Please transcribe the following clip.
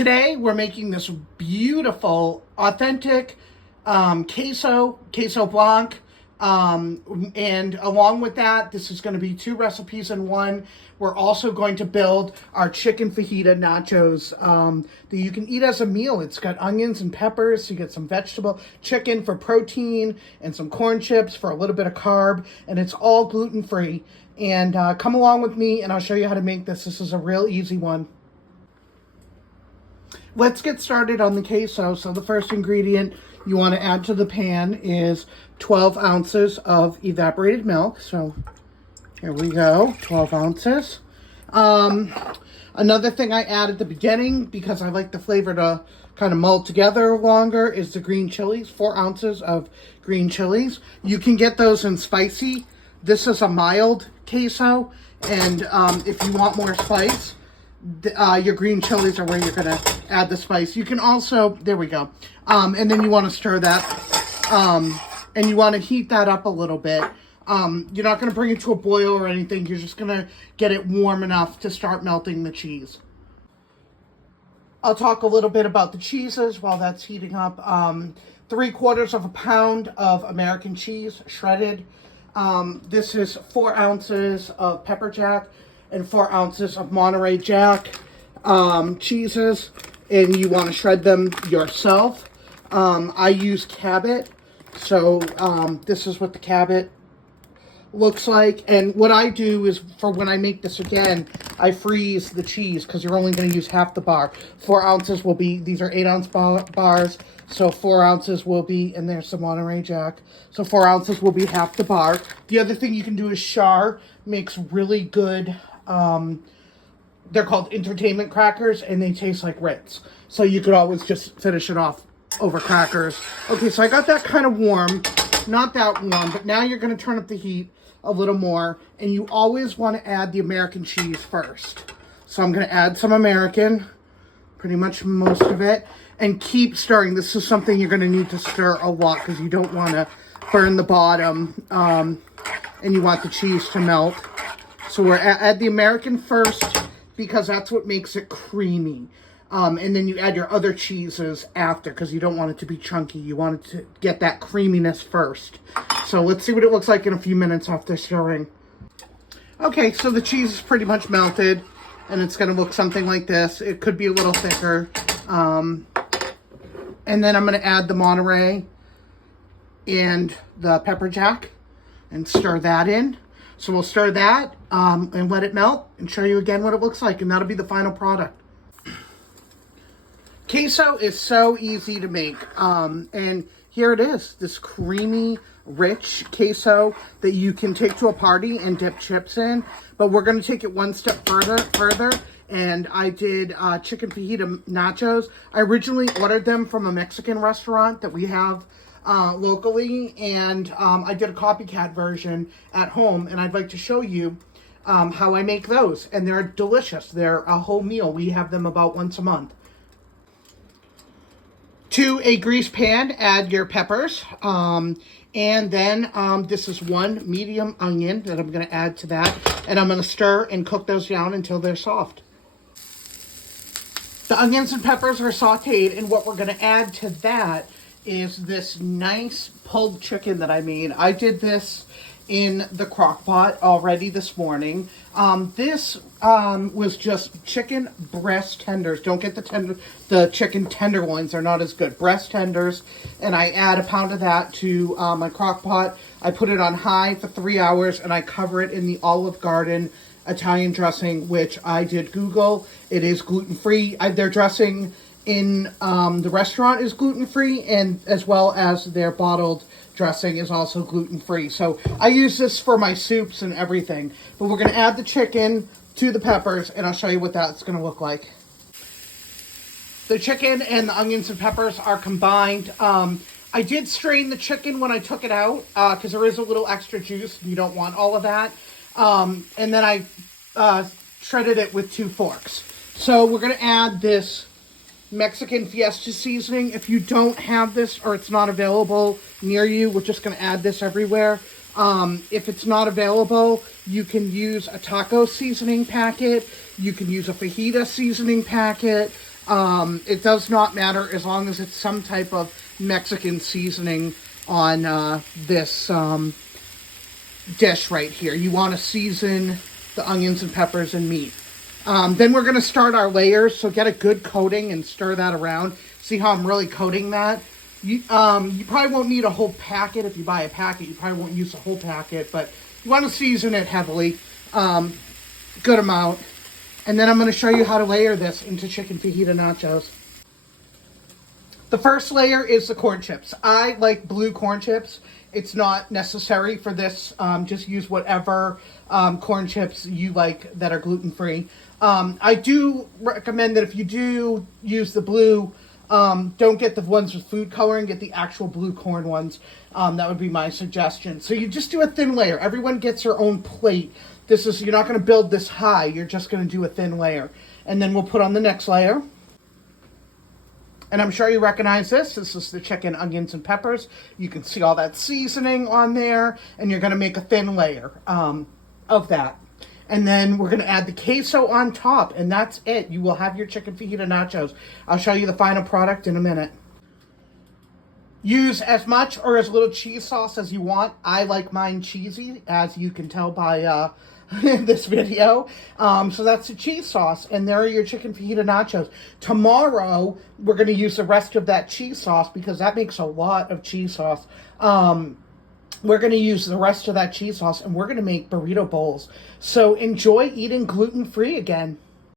Today we're making this beautiful, authentic queso blanc. And along with that, this is going to be 2 recipes in one. We're also going to build our chicken fajita nachos that you can eat as a meal. It's got onions and peppers, so you get some vegetable chicken for protein and some corn chips for a little bit of carb, and it's all gluten-free. And come along with me and I'll show you how to make this. This is a real easy one. Let's get started on the queso. So the first ingredient you want to add to the pan is 12 ounces of evaporated milk. So here we go, 12 ounces. Another thing I add at the beginning, because I like the flavor to kind of meld together longer, is the green chilies, 4 ounces of green chilies. You can get those in spicy. This is a mild queso, and if you want more spice, your green chilies are where you're going to add the spice. You can also, there we go. And then you want to stir that, and you want to heat that up a little bit. You're not going to bring it to a boil or anything. You're just going to get it warm enough to start melting the cheese. I'll talk a little bit about the cheeses while that's heating up. 3/4 pound of American cheese, shredded. This is 4 ounces of pepper jack and 4 ounces of Monterey Jack cheeses, and you want to shred them yourself. I use Cabot, so this is what the Cabot looks like. And what I do is, for when I make this again, I freeze the cheese because you're only going to use half the bar. 4 ounces will be, these are 8-ounce bars, so 4 ounces will be, and there's some Monterey Jack, so 4 ounces will be half the bar. The other thing you can do is Char makes really good, they're called entertainment crackers, and they taste like Ritz. So you could always just finish it off over crackers. Okay, so I got that kind of warm, not that warm, but now you're going to turn up the heat a little more, and you always want to add the American cheese first. So I'm going to add some American, pretty much most of it, and keep stirring. This is something you're going to need to stir a lot because you don't want to burn the bottom, and you want the cheese to melt. So we're add the American first because that's what makes it creamy. And then you add your other cheeses after because you don't want it to be chunky. You want it to get that creaminess first. So let's see what it looks like in a few minutes after stirring. Okay, so the cheese is pretty much melted, and it's going to look something like this. It could be a little thicker. And then I'm going to add the Monterey and the pepper jack and stir that in. So we'll stir that and let it melt and show you again what it looks like, and that'll be the final product. Queso is so easy to make, and here it is, this creamy, rich queso that you can take to a party and dip chips in. But we're going to take it one step further, and I did chicken fajita nachos. I originally ordered them from a Mexican restaurant that we have locally, and I did a copycat version at home, and I'd like to show you how I make those. And they're delicious. They're a whole meal. We have them about once a month. To a greased pan, add your peppers, and then this is 1 medium onion that I'm going to add to that, and I'm going to stir and cook those down until they're soft. The onions and peppers are sauteed, and what we're going to add to that is this nice pulled chicken that I made. I did this in the crock pot already this morning. This was just chicken breast tenders. Don't get the chicken tenderloins. They're not as good. Breast tenders. And I add 1 pound of that to my crock pot. I put it on high for 3 hours, and I cover it in the Olive Garden Italian dressing, which I did Google. It is gluten-free. Their dressing in the restaurant is gluten-free, and as well as their bottled dressing is also gluten-free. So I use this for my soups and everything. But we're going to add the chicken to the peppers, and I'll show you what that's going to look like. The chicken and the onions and peppers are combined. I did strain the chicken when I took it out because there is a little extra juice. You don't want all of that. And then I shredded it with 2 forks. So we're going to add this Mexican Fiesta seasoning. If you don't have this or it's not available near you, we're just going to add this everywhere. If it's not available, you can use a taco seasoning packet. You can use a fajita seasoning packet. It does not matter as long as it's some type of Mexican seasoning on this dish right here. You want to season the onions and peppers and meat. Then we're going to start our layers, so get a good coating and stir that around. See how I'm really coating that? You probably won't need a whole packet. If you buy a packet, you probably won't use the whole packet, but you want to season it heavily, good amount. And then I'm going to show you how to layer this into chicken fajita nachos. The first layer is the corn chips. I like blue corn chips. It's not necessary for this. Just use whatever corn chips you like that are gluten-free. I do recommend that if you do use the blue, don't get the ones with food coloring, get the actual blue corn ones. That would be my suggestion. So you just do a thin layer. Everyone gets their own plate. You're not going to build this high. You're just going to do a thin layer. And then we'll put on the next layer. And I'm sure you recognize this. This is the chicken, onions, and peppers. You can see all that seasoning on there. And you're going to make a thin layer of that. And then we're going to add the queso on top. And that's it. You will have your chicken fajita nachos. I'll show you the final product in a minute. Use as much or as little cheese sauce as you want. I like mine cheesy, as you can tell by this video. So that's the cheese sauce, and there are your chicken fajita nachos. Tomorrow, we're going to use the rest of that cheese sauce because that makes a lot of cheese sauce. We're going to use the rest of that cheese sauce, and we're going to make burrito bowls. So enjoy eating gluten-free again.